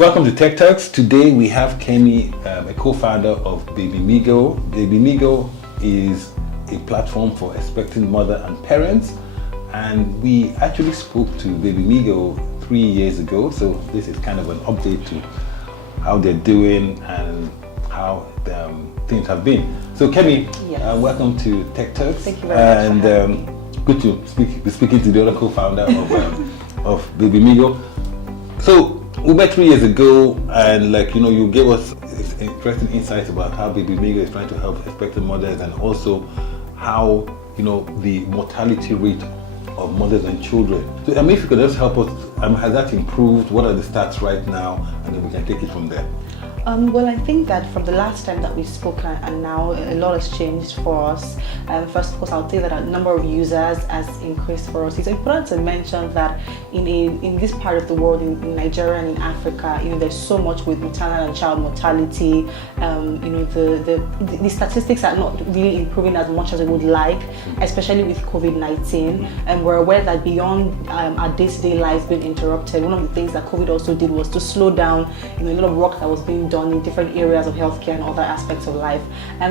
Welcome to Techturks. Today we have Kemi, a co-founder of Babymigoapp. Babymigoapp is a platform for expecting mother and parents, and we actually spoke to Babymigoapp 3 years ago. So this is kind of an update to how they're doing and how things have been. So Kemi, yes. Welcome to Techturks. Thank you very much. And good to be speaking to the other co-founder of Babymigoapp. So we met 3 years ago, and you gave us interesting insights about how Babymigoapp is trying to help expectant mothers, and also how the mortality rate of mothers and children. So if you could just help us, has that improved? What are the stats right now? And then we can take it from there. Well, I think that from the last time that we spoke and now a lot has changed for us. First, of course, I'll say that our number of users has increased for us. It's important to mention that in this part of the world, in Nigeria and in Africa, there's so much with maternal and child mortality. The statistics are not really improving as much as we would like, especially with COVID-19. And we're aware that beyond our day-to-day lives being interrupted, one of the things that COVID also did was to slow down a lot of work that was being done in different areas of healthcare and other aspects of life.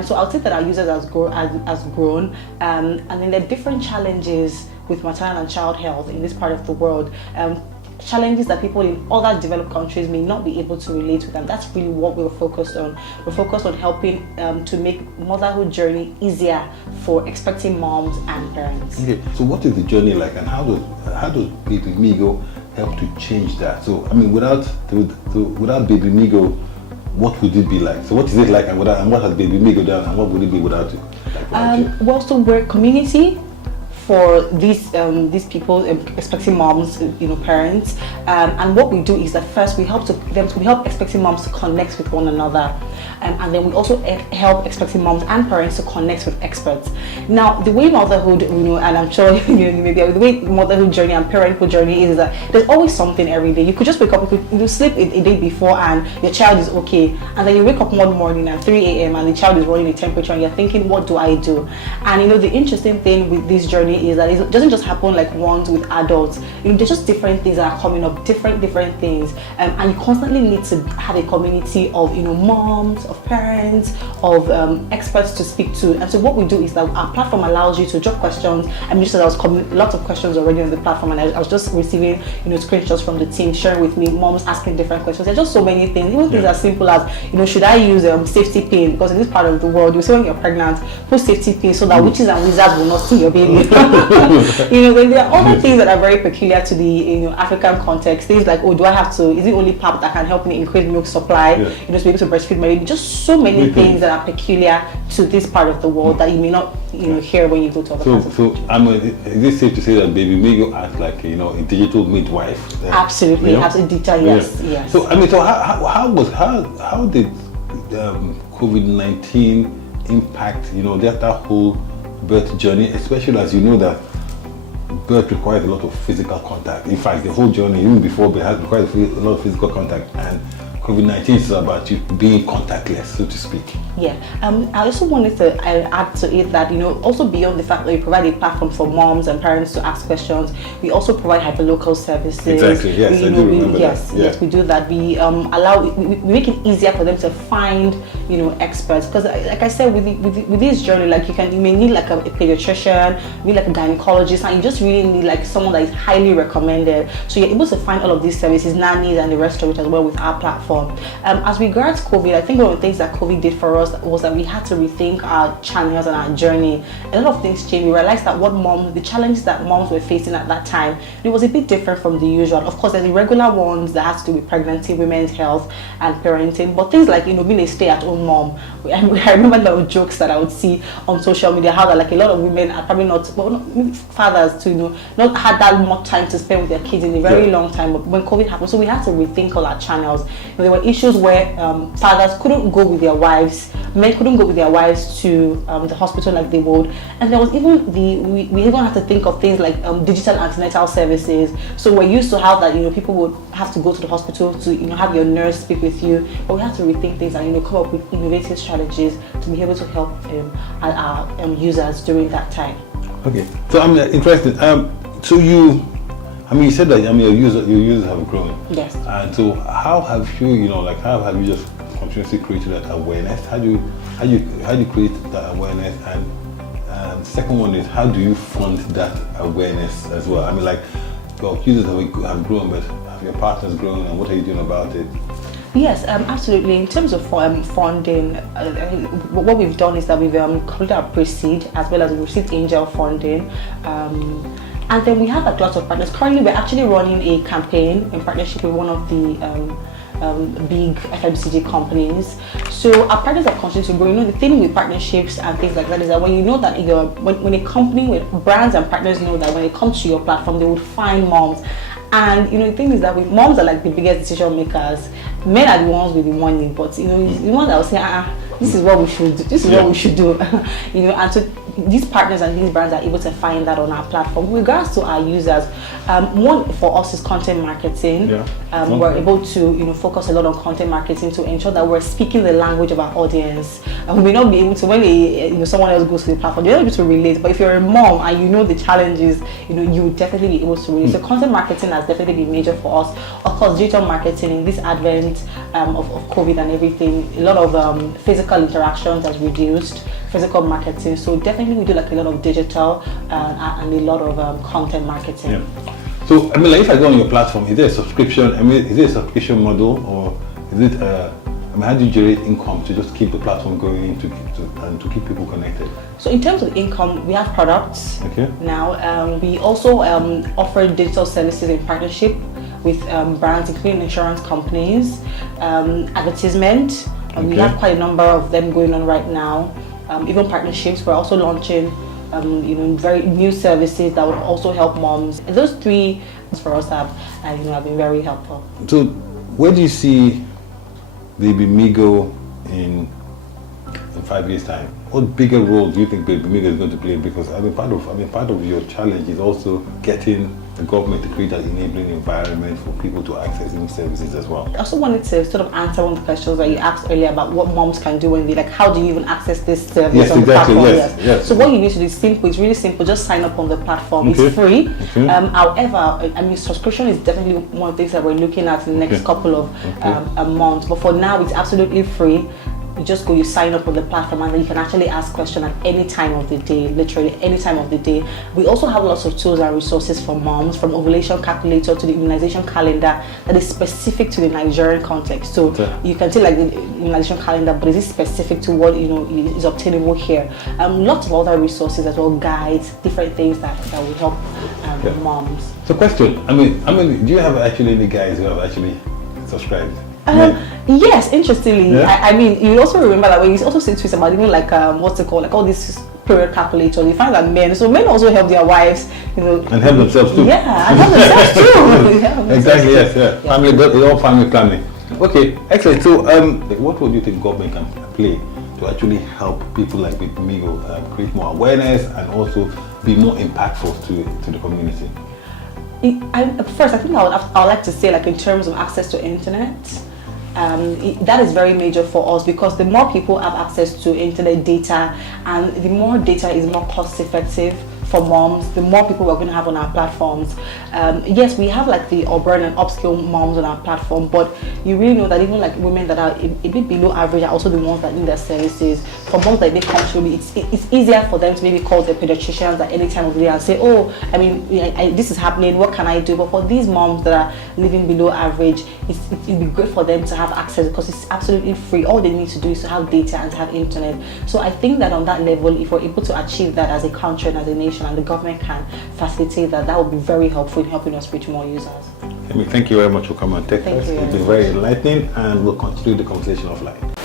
So I'll say that our users has grown, and then there are different challenges with maternal and child health in this part of the world. Challenges that people in other developed countries may not be able to relate with, and that's really what we're focused on. We're focused on helping to make motherhood journey easier for expecting moms and parents. Okay, so what is the journey like, and how does Babymigoapp help to change that? So without Babymigoapp, what would it be like? So what is it like, and what has Babymigoapp done, and what would it be without it? Well, so we're a community for these people expecting moms, parents, and what we do is that first we help expecting moms to connect with one another, and then we also help expecting moms and parents to connect with experts. Now, the way motherhood, and I'm sure maybe the way motherhood journey and parenthood journey is that there's always something every day. You could just wake up, you sleep a day before, and your child is okay, and then you wake up one morning at 3 a.m. and the child is running a temperature, and you're thinking, what do I do? And the interesting thing with this journey is that it doesn't just happen like once with adults. There's just different things that are coming up, different things, and you constantly need to have a community of moms, of parents, of experts to speak to. And so what we do is that our platform allows you to drop questions. Just as I was lots of questions already on the platform, and I was just receiving screenshots from the team sharing with me, moms asking different questions. There's just so many things, even things as simple as should I use safety pin, because in this part of the world you say when you're pregnant, put safety pin so that witches and wizards will not see your baby. Then there are other things that are very peculiar to the African context. Things like, do I have to? Is it only pap that can help me increase milk supply? To be able to breastfeed my baby. Just so many things that are peculiar to this part of the world that you may not hear when you go to other parts of the country. Is it safe to say that Babymigoapp acts like a digital midwife? Absolutely, absolutely, yes. So how did COVID-19 impact that whole birth journey, especially as you know that birth requires a lot of physical contact. In fact, the whole journey, even before birth, requires a lot of physical contact, and COVID-19 is about you being contactless, so to speak. Yeah, I also wanted to add to it that, also beyond the fact that we provide a platform for moms and parents to ask questions, we also provide hyperlocal services. Exactly, yes, I do remember that. Yes, we do that. We we make it easier for them to find, experts. Because like I said, with this journey, you may need like a pediatrician, you need like a gynecologist, and you just really need like someone that is highly recommended. So you're able to find all of these services, nannies and the rest of it as well with our platform. As regards COVID, I think one of the things that COVID did for us was that we had to rethink our channels and our journey. A lot of things changed. We realized that the challenges that moms were facing at that time, it was a bit different from the usual. Of course, there's the regular ones that has to do with pregnancy, women's health, and parenting. But things like being a stay-at-home mom. I remember a lot of jokes that I would see on social media, how that a lot of women are probably not fathers to not had that much time to spend with their kids in a very long time. But when COVID happened, so we had to rethink all our channels. There were issues where fathers couldn't go with their wives, men couldn't go with their wives to the hospital like they would, and there was even we even had to think of things like digital antenatal services. So we're used to how that people would have to go to the hospital to have your nurse speak with you, but we had to rethink things and come up with innovative strategies to be able to help our users during that time. Okay, so I'm interested. So I mean, you said that, I mean, your users have grown. Yes. And so how have you, how have you just continuously created that awareness? How do you create that awareness? And second one is, how do you fund that awareness as well? I mean, like, your users have grown, but have your partners grown, and what are you doing about it? Yes, absolutely. In terms of funding, what we've done is that we've completed our pre-seed as well as we've received angel funding. And then we have a lot of partners. Currently, we're actually running a campaign in partnership with one of the big FMCG companies. So our partners are continuing to grow. You know, the thing with partnerships and things like that is that when you know that when a company, with brands and partners know that when it comes to your platform, they would find moms. And you know, the thing is that moms are like the biggest decision makers. Men are the ones with the money, but you know, the ones that will say, this is what we should do. This is what we should do. You know, and so these partners and these brands are able to find that on our platform. With regards to our users, one for us is content marketing. We're able to focus a lot on content marketing to ensure that we're speaking the language of our audience. And we may not be able to, when someone else goes to the platform, they're not able to relate. But if you're a mom and you know the challenges, you would definitely be able to relate. So content marketing has definitely been major for us. Of course, digital marketing in this advent of COVID and everything, a lot of physical interactions has reduced. Physical marketing, so definitely we do like a lot of digital and a lot of content marketing. Yeah. So I mean, like, if I go on your platform, is there a subscription? I mean, is it a subscription model, or is it? I mean, how do you generate income to just keep the platform going and to keep people connected? So in terms of income, we have products. Okay. Now we also offer digital services in partnership with brands, including insurance companies, advertisement. We have quite a number of them going on right now. Even partnerships. We're also launching very new services that will also help moms. And those three for us have been very helpful. So where do you see Babymigo in 5 years' time? What bigger role do you think Babymigo is going to play? Because part of your challenge is also getting the government to create an enabling environment for people to access new services as well. I also wanted to sort of answer one of the questions that you asked earlier about what moms can do when they how do you even access this service? Yes, on exactly. The platform? Yes. So what you need to do is simple. It's really simple. Just sign up on the platform. It's free. However, I mean, subscription is definitely one of the things that we're looking at in the next couple of months. But for now, it's absolutely free. You just go, you sign up on the platform, and then you can actually ask questions at any time of the day, literally any time of the day. We also have lots of tools and resources for moms, from ovulation calculator to the immunization calendar that is specific to the Nigerian context. So you can take like the immunization calendar, but is it specific to what is obtainable here? Lots of other resources as well, guides, different things that will help moms. So question, I mean, do you have actually any guys who have actually subscribed? Yes, interestingly, I mean, you also remember that when you also see tweets about even like what's it called, like all these period calculators, you find that men also help their wives, and help themselves too. Yeah, and help themselves too. Exactly, yes, family, but all family planning. Okay, excellent. So, what would you think government can play to actually help people like Babymigo create more awareness and also be more impactful to the community? First, I think I would like to say, like, in terms of access to internet, that is very major for us, because the more people have access to internet data, and the more data is more cost effective for moms, the more people we're going to have on our platforms. Yes, we have like the urban and upscale moms on our platform, but you really know that even like women that are a bit below average are also the ones that need their services. For moms that they come to me, it's easier for them to maybe call their pediatricians at any time of the day and say, oh, I mean, this is happening, what can I do? But for these moms that are living below average, it'd be great for them to have access, because it's absolutely free. All they need to do is to have data and to have internet. So I think that on that level, if we're able to achieve that as a country and as a nation, and the government can facilitate that, that would be very helpful in helping us reach more users. Kemi, thank you very much for coming on Techturks. It's been very enlightening, and we'll continue the conversation offline.